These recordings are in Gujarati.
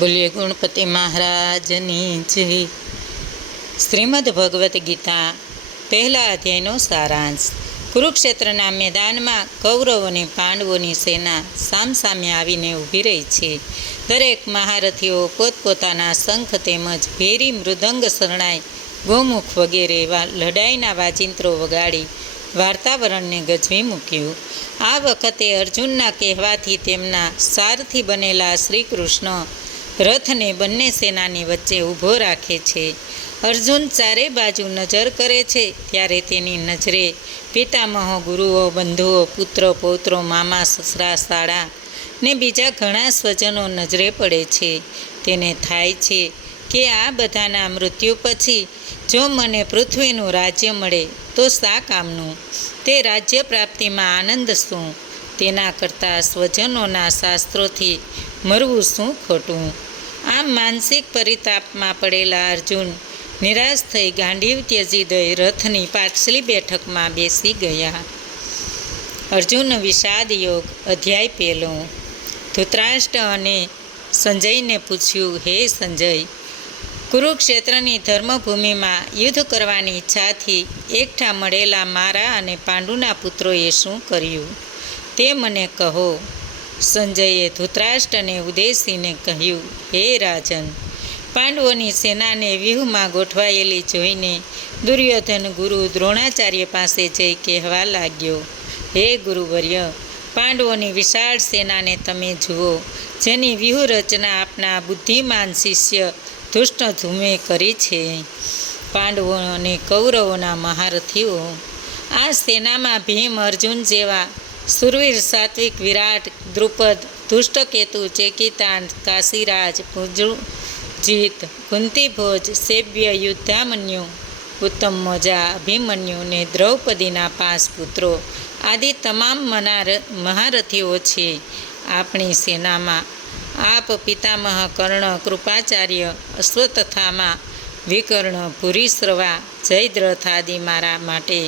બોલીએ ગણપતિ મહારાજની જય। શ્રીમદ ભગવદ્ ગીતા પહેલા અધ્યાયનો સારાંશ। કુરુક્ષેત્રના મેદાનમાં કૌરવ અને પાંડવોની સેના સામસામે આવીને ઊભી રહી છે। દરેક મહારથીઓ પોતપોતાના શંખ તેમજ ભેરી, મૃદંગ, શરણાઈ, ગોમુખ વગેરે લડાઈના વાજિંત્રો વગાડી વાતાવરણને ગજવી મૂક્યું। આ વખતે અર્જુનના કહેવાથી તેમના સારથી બનેલા શ્રી કૃષ્ણ રથને બંને સેનાની વચ્ચે ઊભો રાખે છે। અર્જુન ચારે બાજુ નજર કરે છે ત્યારે તેની નજરે પિતામહો, ગુરુઓ, બંધુઓ, પુત્ર, પૌત્રો, મામા, સસરા, સાળા ને બીજા ઘણા સ્વજનો નજરે પડે છે। તેને થાય છે કે આ બધાના મૃત્યુ પછી જો મને પૃથ્વીનું રાજ્ય મળે તો શા કામનું? તે રાજ્ય પ્રાપ્તિમાં આનંદ શું? તેના કરતાં સ્વજનોના શાસ્ત્રોથી મરવું શું ખોટું? આમ માનસિક પરિતાપમાં પડેલા અર્જુન નિરાશ થઈ ગાંડીવ ત્યજી દઈ રથની પાછલી બેઠકમાં બેસી ગયા। અર્જુન વિષાદ યોગ અધ્યાય પહેલો। ધૃતરાષ્ટ્ર અને સંજયને પૂછ્યું, હે સંજય, કુરુક્ષેત્રની ધર્મભૂમિમાં યુદ્ધ કરવાની ઈચ્છાથી એકઠા મળેલા મારા અને પાંડુના પુત્રોએ શું કર્યું તે મને કહો। સંજયે ધૃતરાષ્ટ્રને ઉદ્દેશીને કહ્યું, હે રાજન, પાંડવોની સેનાને વ્યૂહમાં ગોઠવાયેલી જોઈને દુર્યોધન ગુરુ દ્રોણાચાર્ય પાસે જઈ કહેવા લાગ્યો, હે ગુરુવર્ય, પાંડવોની વિશાળ સેનાને તમે જુઓ, જેની વ્યૂહરચના આપના બુદ્ધિમાન શિષ્ય ધૃષ્ટદ્યુમ્ને કરી છે। પાંડવો અને કૌરવોના મહારથીઓ, આ સેનામાં ભીમ, અર્જુન જેવા સુરવીર, સાત્વિક, વિરાટ, દ્રુપદ, ધૃષ્ટકેતુ, ચેકિતાન, કાશીરાજ, પુંજીત, કુંતીભોજ, સેવ્ય, યુદ્ધામન્યુ, ઉત્તમ મોજા, અભિમન્યુ ને દ્રૌપદીના 5 પુત્રો આદિ તમામ મહારથીઓ છે। આપણી સેનામાં આપ પિતામહ કર્ણ, કૃપાચાર્ય, અશ્વત્થામા, વિકર્ણ, ભૂરિશ્રવા, જયદ્રથ આદિ મારા માટે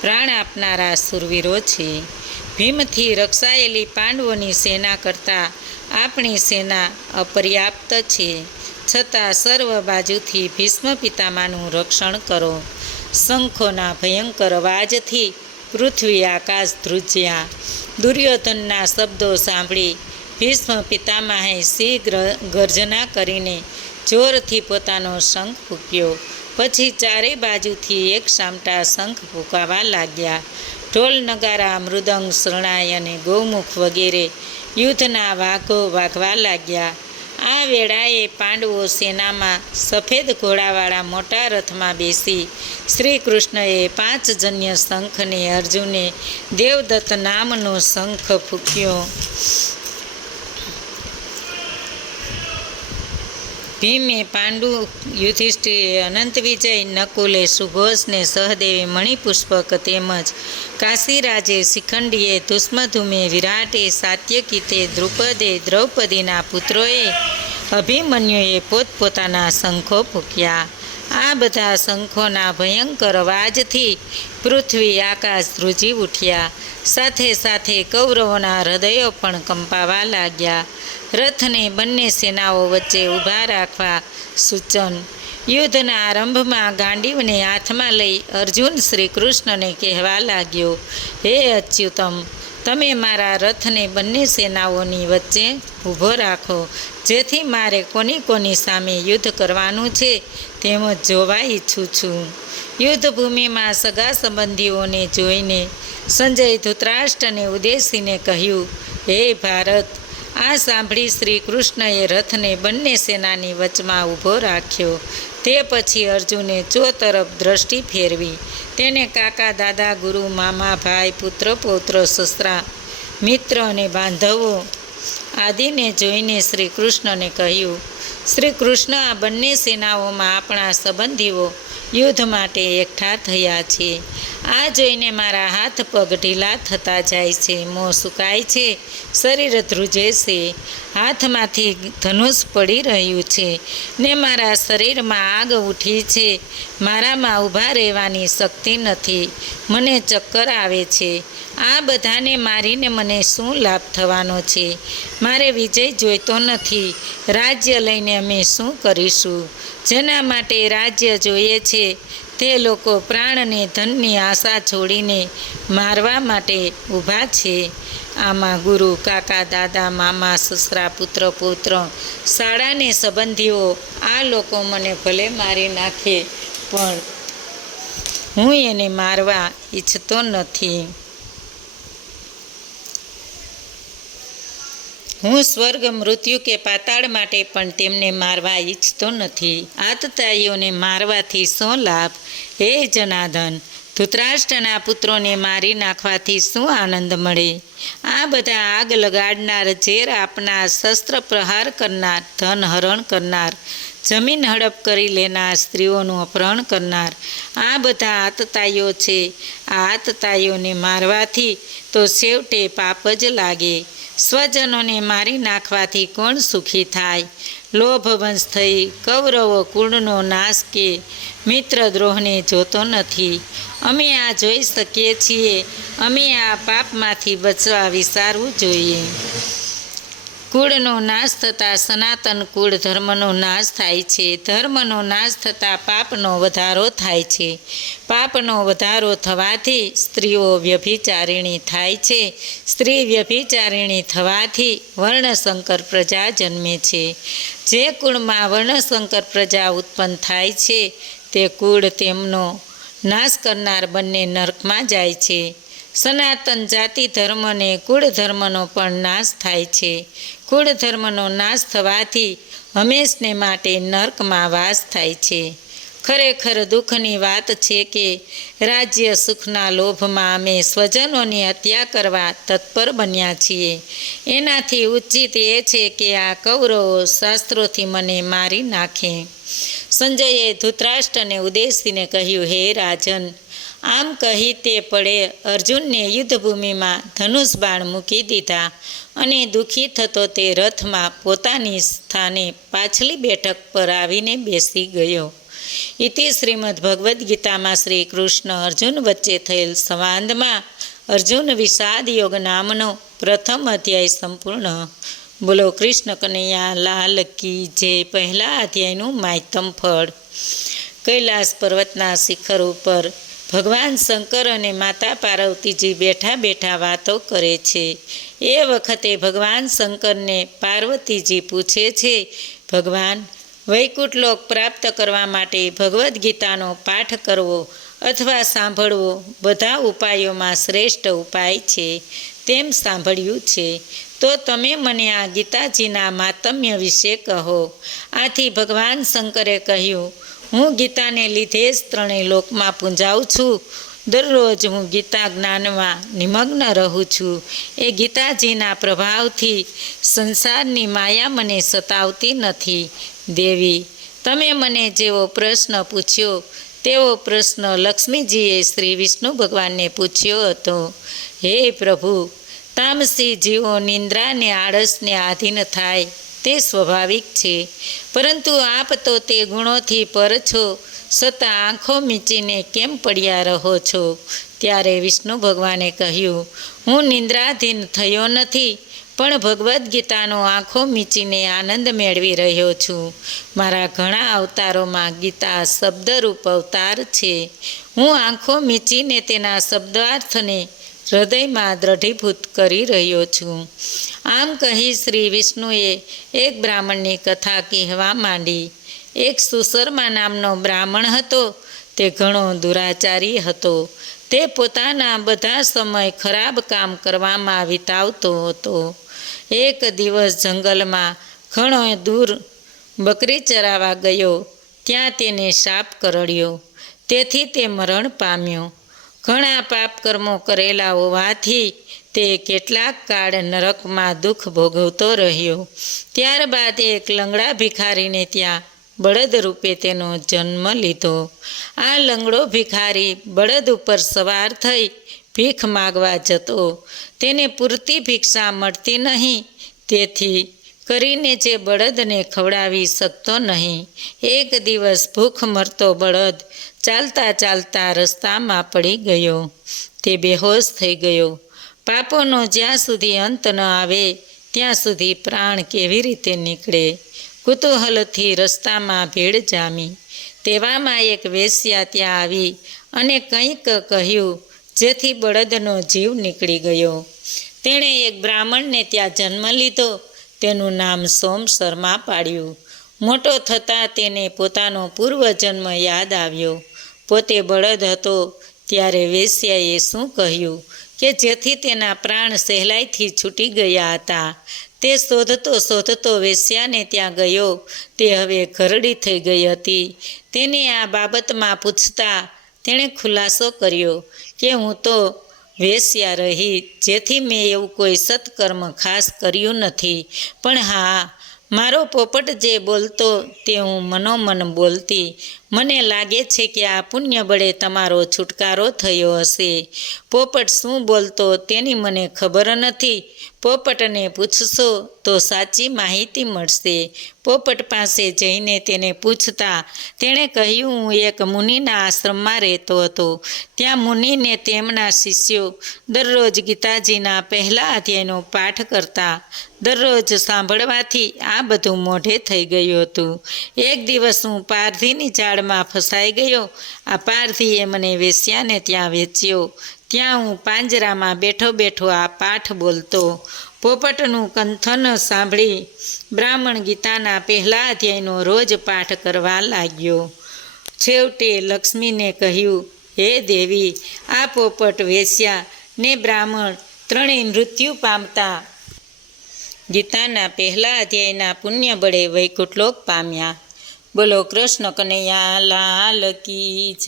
પ્રાણ આપનારા સુરવીરો છે। ભીમથી રક્ષાયેલી પાંડવોની સેના કરતાં આપણી સેના અપર્યાપ્ત છે, છતાં સર્વ બાજુથી ભીષ્મ પિતામાનું રક્ષણ કરો। શંખોના ભયંકર અવાજથી પૃથ્વી આકાશ ધ્રુજ્યા। દુર્યોધનના શબ્દો સાંભળી ભીષ્મ પિતામહે સિંહ ગર્જના કરીને જોરથી પોતાનો શંખ ફૂંક્યો। પછી ચારે બાજુથી એક સામટા શંખ ફૂંકાવા લાગ્યા। ઢોલ, નગારા, મૃદંગ, શરણાઈ અને ગૌમુખ વગેરે યુદ્ધના વાઘો વાગવા લાગ્યા। આ વેળાએ પાંડવો સેનામાં સફેદ ઘોડાવાળા મોટા રથમાં બેસી શ્રી કૃષ્ણએ 5 જન્ય શંખને અર્જુને દેવદત્ત નામનો શંખ ફૂંક્યો। ભીમે, પાંડુ, યુધિષ્ઠિરે, અનંત વિજય, નકુલે, સુઘોષને, સહદેવે, મણિપુષ્પક તેમજ કાશીરાજે, શિખંડીએ, ધૃષ્ટદ્યુમ્ને, વિરાટે, સાત્યકીતે, દ્રુપદે, દ્રૌપદીના પુત્રોએ, અભિમન્યુએ પોતપોતાના શંખો ફૂંક્યા। આ બધા શંખોના ભયંકર અવાજથી પૃથ્વી આકાશ ધ્રુજી ઉઠ્યા। સાથે સાથે કૌરવોના હૃદયો પણ કંપાવા લાગ્યા। રથને બંને સેનાઓ વચ્ચે ઊભા રાખવા સૂચન। યુદ્ધના આરંભમાં ગાંડીવને હાથમાં લઈ અર્જુન શ્રી કૃષ્ણને કહેવા લાગ્યો, હે અચ્યુતમ, તમે મારા રથને બંને સેનાઓની વચ્ચે ઊભો રાખો, જેથી મારે કોની સામે યુદ્ધ કરવાનું છે તેમ જોવા ઈચ્છું છું। યુદ્ધભૂમિમાં સગા સંબંધીઓને જોઈને સંજય ધૃતરાષ્ટ્રને ઉદ્દેશીને કહ્યું, હે ભારત, આ સાંભળી શ્રી કૃષ્ણએ રથને બંને સેનાની વચમાં ઊભો રાખ્યો। તે પછી અર્જુને ચોતરફ દ્રષ્ટિ ફેરવી તેને કાકા, દાદા, ગુરુ, મામા, ભાઈ, પુત્ર, પૌત્ર, સસરા, મિત્ર અને બાંધવો આદિને જોઈને શ્રી કૃષ્ણને કહ્યું, શ્રી કૃષ્ણ, આ બંને સેનાઓમાં આપણા સંબંધીઓ યુદ્ધ માટે એકઠા થયા છે। આ જોઈને મારા હાથ પગ ઢીલા થતા જાય છે, મોં સુકાય છે, શરીર ધ્રુજે છે, હાથમાંથી ધનુષ પડી રહ્યું છે ને મારા શરીરમાં આગ ઉઠી છે। મારામાં ઊભા રહેવાની શક્તિ નથી, મને ચક્કર આવે છે। આ બધાને મારીને મને શું લાભ થવાનો છે? મારે વિજય જોઈતો નથી. રાજ્ય લઈને અમે શું કરીશું? જેના માટે રાજ્ય જોઈએ છે તે લોકો પ્રાણ અને ધનની આશા છોડીને મારવા માટે ઊભા છે. આમાં ગુરુ, કાકા, દાદા, મામા, સસરા, પુત્ર, પૌત્ર, શાળાને સંબંધીઓ, આ લોકો મને ભલે મારી નાખે પણ હું એને મારવા ઈચ્છતો નથી. હું સ્વર્ગ, મૃત્યુ કે પાતાળ માટે પણ તેમને મારવા ઈચ્છતો નથી. આતતાઈઓને મારવાથી શું લાભ? હે જનાર્દન, ધૃતરાષ્ટ્રના પુત્રોને મારી નાખવાથી શું આનંદ મળે? આ બધા આગ લગાડનાર, ઝેર આપનાર, શસ્ત્ર પ્રહાર કરનાર, ધન હરણ કરનાર, જમીન હડપ કરી લેનાર, સ્ત્રીઓનું અપહરણ કરનાર, આ બધા આતતાઈઓ છે. આ આતતાઈઓને મારવાથી તો છેવટે પાપ જ લાગે. સ્વજનોને મારી નાખવાથી કોણ સુખી થાય? લોભવંશ થઈ કૌરવો કુળનો નાશ કે મિત્રદ્રોહને જોતો નથી. અમે આ જોઈ શકીએ છીએ. અમે આ પાપમાંથી બચવા વિચારવું જોઈએ. કુળનો નાશ થતાં સનાતન કુળ ધર્મનો નાશ થાય છે. ધર્મનો નાશ થતાં પાપનો વધારો થાય છે. પાપનો વધારો થવાથી સ્ત્રીઓ વ્યભિચારિણી થાય છે. સ્ત્રી વ્યભિચારિણી થવાથી વર્ણશંકર પ્રજા જન્મે છે. જે કુળમાં વર્ણશંકર પ્રજા ઉત્પન્ન થાય છે તે કુળ તેમનો નાશ કરનાર બંને નરકમાં જાય છે. સનાતન જાતિ ધર્મ અને કુળ ધર્મનો પણ નાશ થાય છે. કુળ ધર્મનો નાશ થવાથી હંમેશને માટે નર્કમાં વાસ થાય છે. ખરેખર દુઃખની વાત છે કે રાજ્ય સુખના લોભમાં અમે સ્વજનોની હત્યા કરવા તત્પર બન્યા છીએ. એનાથી ઉચિત એ છે કે આ કૌરવો શાસ્ત્રોથી મને મારી નાખે. સંજયે ધૃતરાષ્ટ્રને ઉદ્દેશીને કહ્યું, હે રાજન, આમ કહી તે પડે અર્જુનને યુદ્ધભૂમિમાં ધનુષ બાણ મૂકી દીધા અને દુઃખી થતો તે રથમાં પોતાની સ્થાને પાછલી બેઠક પર આવીને બેસી ગયો. ઇતિ શ્રીમદ ભગવદ્ ગીતામાં શ્રી કૃષ્ણ અર્જુન વચ્ચે થયેલ સંવાદમાં અર્જુન વિષાદ યોગ નામનો પ્રથમ અધ્યાય સંપૂર્ણ. બોલો કૃષ્ણ કનૈયા લાલ કી જય. પહેલા અધ્યાયનું માયતમ ફળ. કૈલાસ પર્વતના શિખર ઉપર ભગવાન શંકર અને માતા પાર્વતીજી બેઠા બેઠા વાતો કરે છે. એ વખતે ભગવાન શંકરને પાર્વતીજી પૂછે છે, ભગવાન, વૈકુંઠ લોક પ્રાપ્ત કરવા માટે ભગવદ્ ગીતાનો પાઠ કરવો અથવા સાંભળવો બધા ઉપાયોમાં શ્રેષ્ઠ ઉપાય છે તેમ સાંભળ્યું છે. તો તમે મને આ ગીતાજીના માતમ્ય વિશે કહો. આથી ભગવાન શંકરે કહ્યું, હું ગીતાને લીધે જ ત્રણેય લોકમાં પૂંજાઉં છું. દરરોજ હું ગીતા જ્ઞાનમાં નિમગ્ન રહું છું. એ ગીતાજીના પ્રભાવથી સંસારની માયા મને સતાવતી નથી. દેવી, તમે મને જેવો પ્રશ્ન પૂછ્યો તેવો પ્રશ્ન લક્ષ્મીજીએ શ્રી વિષ્ણુ ભગવાનને પૂછ્યો હતો. હે પ્રભુ, તામસી જીવો નિંદ્રાને આળસને આધીન થાય તે સ્વાભાવિક છે, પરંતુ આપ તો તે ગુણોથી પર છો, છતાં આંખો મીચીને કેમ પડ્યા રહો છો? ત્યારે વિષ્ણુ ભગવાને કહ્યું, હું નિંદ્રાધીન થયો નથી, પણ ભગવદ્ ગીતાનો આંખો મીચીને આનંદ મેળવી રહ્યો છું. મારા ઘણા અવતારોમાં ગીતા શબ્દરૂપ અવતાર છે. હું આંખો મીચીને તેના શબ્દાર્થને હૃદયમાં દ્રઢીભૂત કરી રહ્યો છું. આમ કહી શ્રી વિષ્ણુએ એક બ્રાહ્મણની કથા કહેવા માંડી. એક સુશર્મા નામનો બ્રાહ્મણ હતો. તે ઘણો દુરાચારી હતો. તે પોતાના બધા સમય ખરાબ કામ કરવામાં વિતાવતો હતો. એક દિવસ જંગલમાં ઘણો દૂર બકરી ચરાવવા ગયો. ત્યાં તેને સાપ કરડ્યો. તેથી તે મરણ પામ્યો. ઘણા પાપ કર્મો કરેલા હોવાથી તે કેટલાક કાળ નરકમાં દુઃખ ભોગવતો રહ્યો. ત્યારબાદ એક લંગડા ભિખારીને ત્યાં બળદ રૂપે તેનો જન્મ લીધો. આ લંગડો ભિખારી બળદ ઉપર સવાર થઈ ભીખ માગવા જતો. તેને પૂરતી ભિક્ષા મળતી નહીં, તેથી કરીને જે બળદને ખવડાવી શકતો નહીં. એક દિવસ ભૂખ મરતો બળદ ચાલતા ચાલતા રસ્તામાં પડી ગયો. તે બેહોશ થઈ ગયો. પાપોનો જ્યાં સુધી અંત ન આવે ત્યાં સુધી પ્રાણ કેવી રીતે નીકળે? કુતૂહલથી રસ્તામાં ભીડ જામી. તેવામાં એક વેશ્યા ત્યાં આવી અને કંઈક કહ્યું, જેથી બળદનો જીવ નીકળી ગયો. તેણે એક બ્રાહ્મણને ત્યાં જન્મ લીધો. તેનું નામ સોમ શર્મા પાડ્યું. મોટો થતાં તેને પોતાનો પૂર્વજન્મ યાદ આવ્યો. પોતે બળદ હતો ત્યારે વેશ્યાએ શું કહ્યું કે જેથી તેના પ્રાણ સહેલાઈથી છૂટી ગયા હતા. તે શોધતો વેશ્યાને ત્યાં ગયો. તે હવે ઘરડી થઈ ગઈ હતી. તેને આ બાબતમાં પૂછતા તેણે ખુલાસો કર્યો કે હું તો વેશ્યા રહી, જેથી મેં એવું કોઈ સત્કર્મ ખાસ કર્યું નથી. પણ હા, મારો પોપટ જે બોલતો તે હું મનોમન બોલતી. મને લાગે છે કે આ પુણ્ય બળે તમારો છુટકારો થયો હશે. પોપટ શું બોલતો તેની મને ખબર નથી. પોપટને પૂછશો તો સાચી માહિતી મળશે. પોપટ પાસે જઈને તેને પૂછતા તેણે કહ્યું, હું એક મુનિના આશ્રમમાં રહેતો હતો. ત્યાં મુનિને તેમના શિષ્યો દરરોજ ગીતાજીના પહેલા અધ્યાયનો પાઠ કરતા. દરરોજ સાંભળવાથી આ બધું મોઢે થઈ ગયું હતું. એક દિવસ હું પારધીની જાળમાં ફસાઈ ગયો. આ પારધીએ મને વેશ્યાને ત્યાં વેચ્યો. ત્યાં હું પાંજરામાં બેઠો બેઠો આ પાઠ બોલતો. પોપટનું કંથન સાંભળી બ્રાહ્મણ ગીતાના પહેલા અધ્યાયનો રોજ પાઠ કરવા લાગ્યો. છેવટે લક્ષ્મીને કહ્યું, હે દેવી, આ પોપટ, વેશ્યા ને બ્રાહ્મણ ત્રણેય મૃત્યુ પામતા ગીતાના પહેલા અધ્યાયના પુણ્ય બળે વૈકુંઠ લોક પામ્યા. બોલો કૃષ્ણ કનૈયા લાલ કી જય.